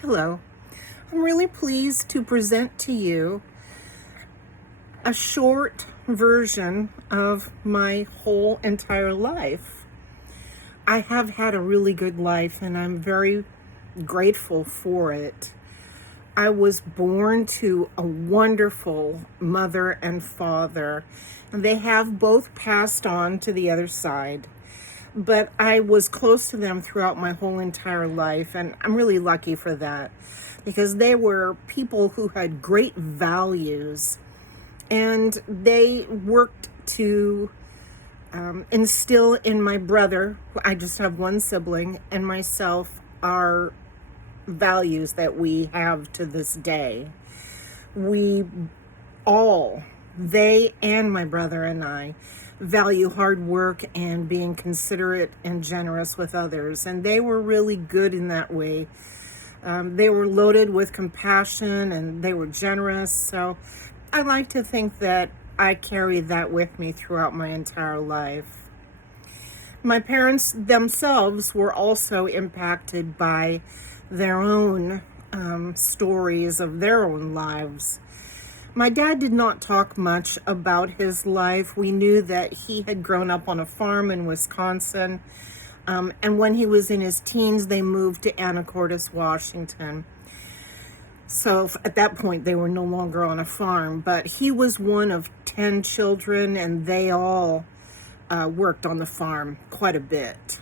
Hello. I'm really pleased to present to you a short version of my whole entire life. I have had a really good life and I'm very grateful for it. I was born to a wonderful mother and father, and they have both passed on to the other side. But I was close to them throughout my whole entire life, and I'm really lucky for that because they were people who had great values and they worked to instill in my brother, I just have one sibling, and myself, our values that we have to this day. We all, they and my brother and I, value hard work and being considerate and generous with others. And they were really good in that way. They were loaded with compassion and they were generous. So I like to think that I carried that with me throughout my entire life. My parents themselves were also impacted by their own stories of their own lives. My dad did not talk much about his life. We knew that he had grown up on a farm in Wisconsin. And when he was in his teens, they moved to Anacortes, Washington. So at that point, they were no longer on a farm. But he was one of 10 children, and they all worked on the farm quite a bit.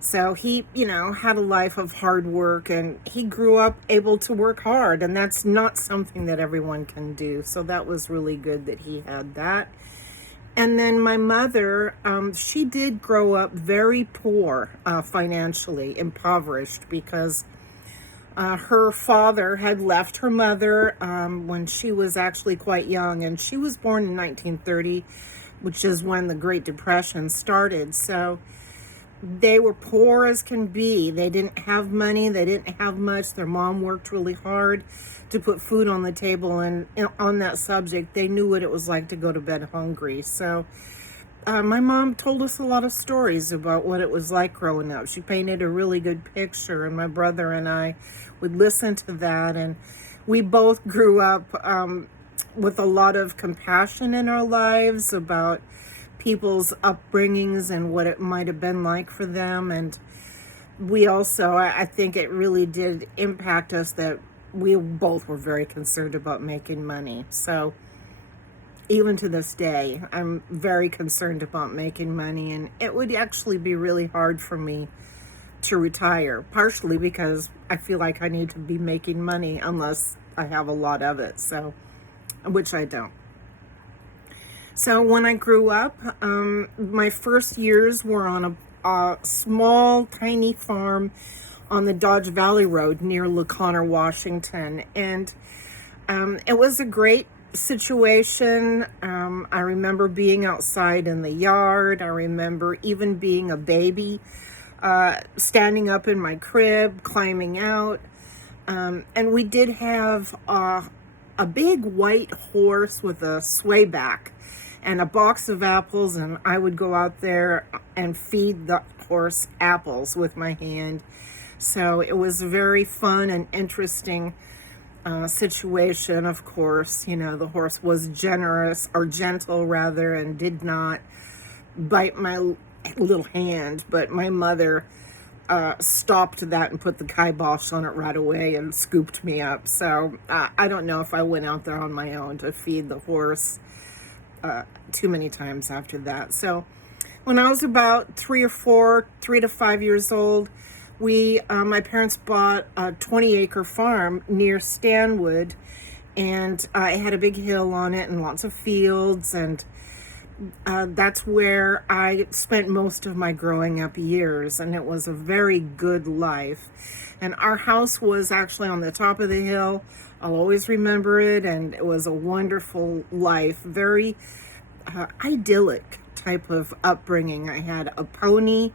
So he, had a life of hard work and he grew up able to work hard. And that's not something that everyone can do. So that was really good that he had that. And then my mother, she did grow up very poor, financially impoverished because her father had left her mother when she was actually quite young. And she was born in 1930, which is when the Great Depression started. So they were poor as can be. They didn't have money. They didn't have much. Their mom worked really hard to put food on the table. And on that subject, they knew what it was like to go to bed hungry. So my mom told us a lot of stories about what it was like growing up. She painted a really good picture, and my brother and I would listen to that. And we both grew up with a lot of compassion in our lives about people's upbringings and what it might have been like for them. And we also, I think it really did impact us that we both were very concerned about making money. So even to this day, I'm very concerned about making money, and it would actually be really hard for me to retire, partially because I feel like I need to be making money unless I have a lot of it, so which I don't. So when I grew up, my first years were on a small, tiny farm on the Dodge Valley Road near LaConner, Washington. And it was a great situation. I remember being outside in the yard. I remember even being a baby, standing up in my crib, climbing out. And we did have a big white horse with a sway back and a box of apples, and I would go out there and feed the horse apples with my hand. So it was a very fun and interesting situation. Of course, the horse was generous, or gentle rather, and did not bite my little hand, but my mother stopped that and put the kibosh on it right away and scooped me up. So I don't know if I went out there on my own to feed the horse too many times after that. So when I was about 3 to 5 years old, my parents bought a 20-acre farm near Stanwood, and it had a big hill on it and lots of fields, and that's where I spent most of my growing up years, and it was a very good life. And our house was actually on the top of the hill. I'll always remember it, and it was a wonderful life, very idyllic type of upbringing. I had a pony,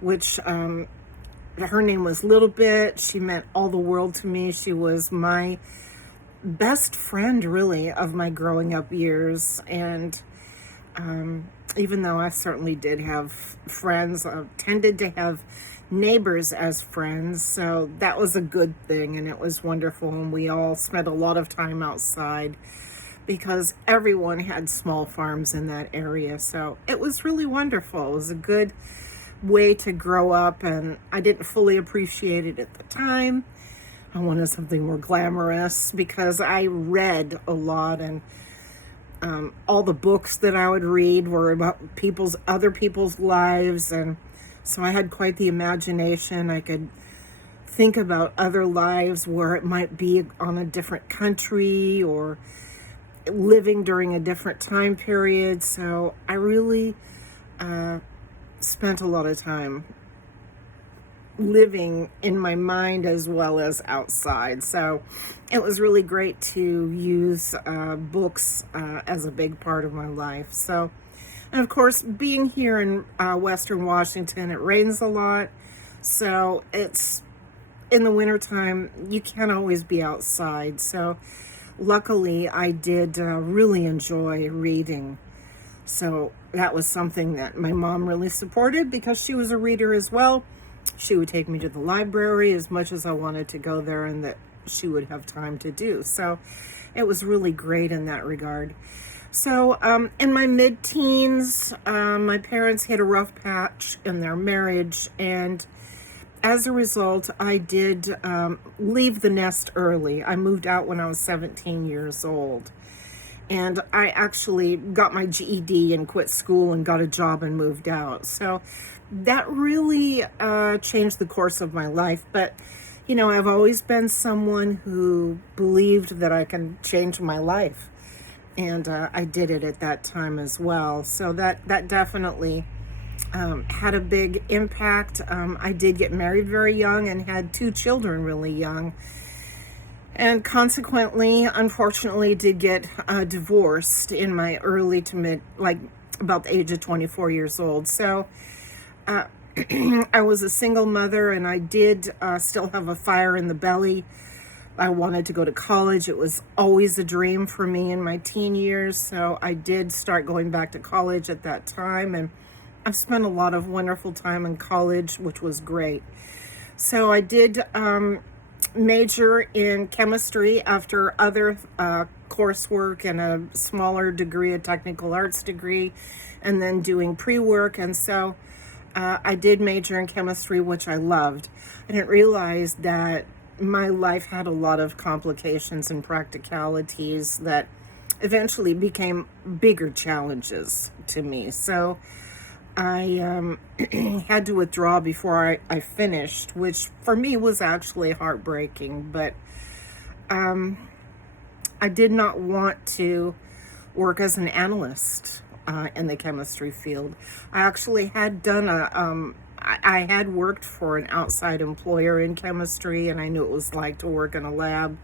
which her name was Little Bit. She meant all the world to me. She was my best friend, really, of my growing up years. And even though I certainly did have friends, tended to have neighbors as friends. So that was a good thing, and it was wonderful. And we all spent a lot of time outside because everyone had small farms in that area. So it was really wonderful. It was a good way to grow up, and I didn't fully appreciate it at the time. I wanted something more glamorous because I read a lot, and all the books that I would read were about other people's lives, and so I had quite the imagination. I could think about other lives where it might be on a different country or living during a different time period. So I really spent a lot of time living in my mind as well as outside. So it was really great to use books as a big part of my life. So, and of course, being here in Western Washington, it rains a lot. So it's in the wintertime, you can't always be outside. So luckily, I did really enjoy reading. So that was something that my mom really supported because she was a reader as well. She would take me to the library as much as I wanted to go there, and that she would have time to do. So it was really great in that regard. So in my mid-teens, my parents hit a rough patch in their marriage, and as a result, I did leave the nest early. I moved out when I was 17 years old. And I actually got my GED and quit school and got a job and moved out. So that really changed the course of my life. But, you know, I've always been someone who believed that I can change my life. And I did it at that time as well. So that definitely had a big impact. I did get married very young and had 2 children really young. And consequently, unfortunately, did get divorced in my early to mid, like about the age of 24 years old. So I was a single mother, and I did still have a fire in the belly. I wanted to go to college. It was always a dream for me in my teen years. So I did start going back to college at that time. And I've spent a lot of wonderful time in college, which was great. So I did major in chemistry after other coursework and a smaller degree, a technical arts degree, and then doing pre-work. And so I did major in chemistry, which I loved. I didn't realize that my life had a lot of complications and practicalities that eventually became bigger challenges to me. So I had to withdraw before I finished, which for me was actually heartbreaking. But I did not want to work as an analyst in the chemistry field. I actually had done I had worked for an outside employer in chemistry, and I knew it was like to work in a lab,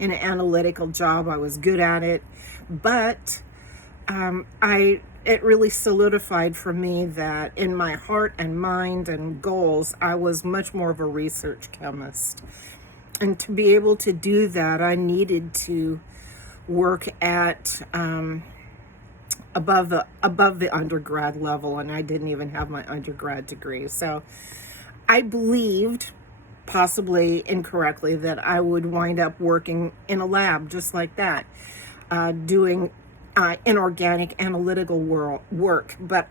in an analytical job. I was good at it, but it really solidified for me that in my heart and mind and goals, I was much more of a research chemist. And to be able to do that, I needed to work at above the undergrad level, and I didn't even have my undergrad degree. So I believed, possibly incorrectly, that I would wind up working in a lab just like that, doing inorganic analytical work. But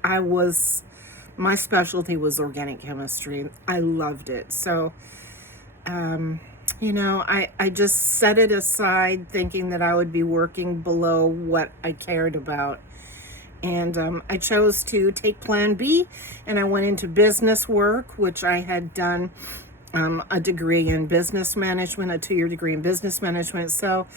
my specialty was organic chemistry. I loved it. So I just set it aside thinking that I would be working below what I cared about. And I chose to take Plan B, and I went into business work, which I had done a degree in business management, a 2-year degree in business management. So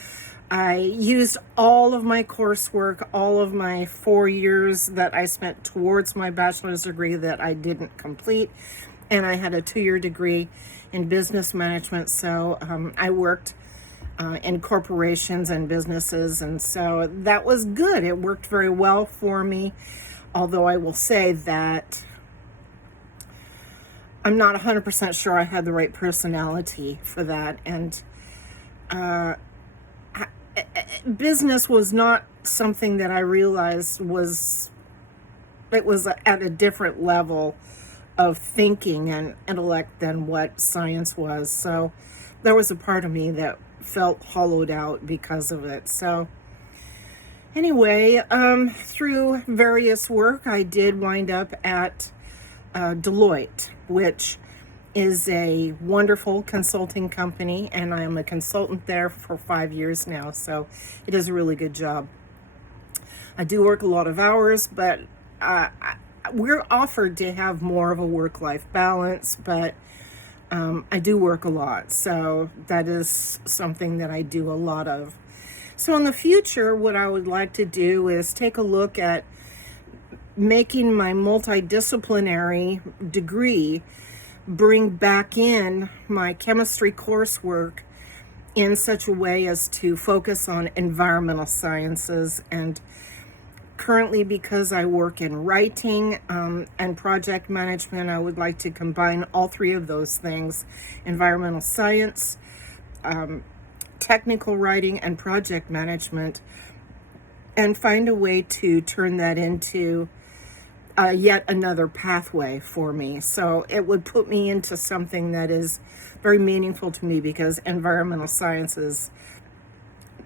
I used all of my coursework, all of my 4 years that I spent towards my bachelor's degree that I didn't complete. And I had a 2-year degree in business management. So I worked in corporations and businesses. And so that was good. It worked very well for me. Although I will say that I'm not 100% sure I had the right personality for that. And business was not something that I realized was at a different level of thinking and intellect than what science was. So there was a part of me that felt hollowed out because of it. So anyway, through various work, I did wind up at Deloitte, which is a wonderful consulting company, and I am a consultant there for 5 years now, so it is a really good job. I do work a lot of hours, but we're offered to have more of a work-life balance, but I do work a lot, so that is something that I do a lot of. So in the future, what I would like to do is take a look at making my multidisciplinary degree bring back in my chemistry coursework in such a way as to focus on environmental sciences. And currently, because I work in writing and project management, I would like to combine all three of those things: environmental science, technical writing, and project management, and find a way to turn that into yet another pathway for me. So it would put me into something that is very meaningful to me, because environmental sciences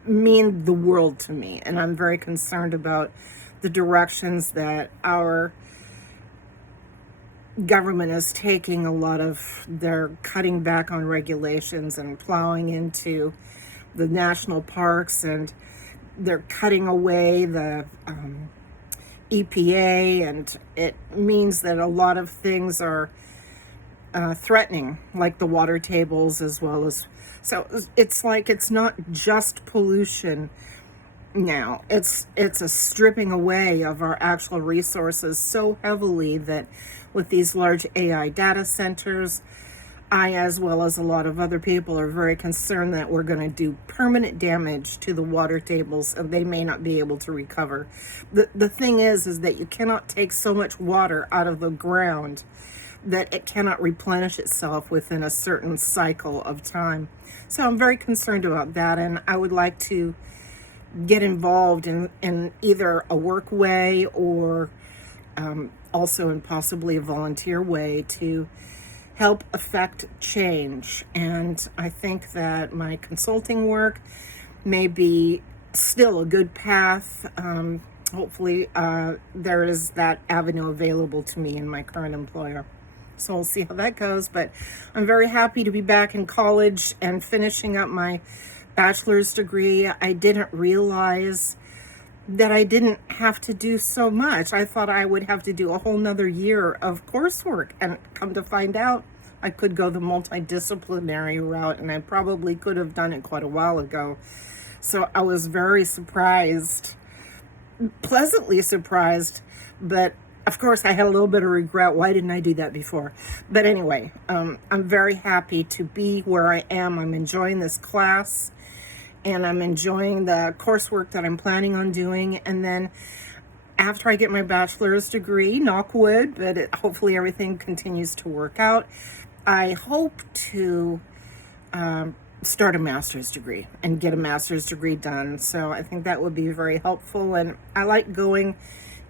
mean the world to me, and I'm very concerned about the directions that our government is taking. A lot of they're cutting back on regulations and plowing into the national parks, and they're cutting away the EPA, and it means that a lot of things are threatening, like the water tables, as well as, so it's like it's not just pollution now, it's a stripping away of our actual resources so heavily that with these large AI data centers, I, as well as a lot of other people, are very concerned that we're going to do permanent damage to the water tables, and they may not be able to recover. The thing is that you cannot take so much water out of the ground that it cannot replenish itself within a certain cycle of time. So I'm very concerned about that, and I would like to get involved in either a work way or also in possibly a volunteer way to help affect change. And I think that my consulting work may be still a good path. Hopefully there is that avenue available to me in my current employer. So we'll see how that goes. But I'm very happy to be back in college and finishing up my bachelor's degree. I didn't realize that I didn't have to do so much. I thought I would have to do a whole nother year of coursework, and come to find out, I could go the multidisciplinary route, and I probably could have done it quite a while ago. So I was very surprised, pleasantly surprised, but of course I had a little bit of regret. Why didn't I do that before? But anyway, I'm very happy to be where I am. I'm enjoying this class, and I'm enjoying the coursework that I'm planning on doing. And then after I get my bachelor's degree, knock wood, but hopefully everything continues to work out, I hope to start a master's degree and get a master's degree done. So I think that would be very helpful, and I like going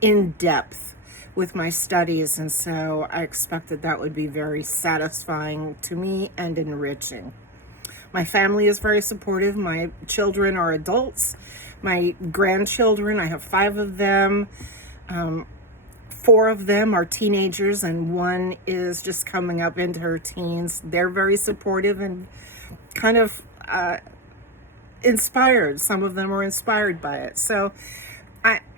in depth with my studies, and so I expect that that would be very satisfying to me and enriching. My family is very supportive. My children are adults. My grandchildren, I have 5 of them. 4 of them are teenagers, and 1 is just coming up into her teens. They're very supportive and kind of inspired. Some of them are inspired by it. So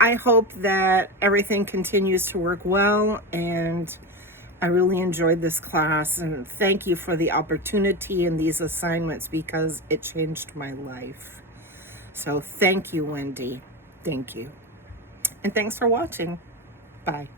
I hope that everything continues to work well, and I really enjoyed this class, and thank you for the opportunity and these assignments, because it changed my life. So thank you, Wendy. Thank you. And thanks for watching. Bye.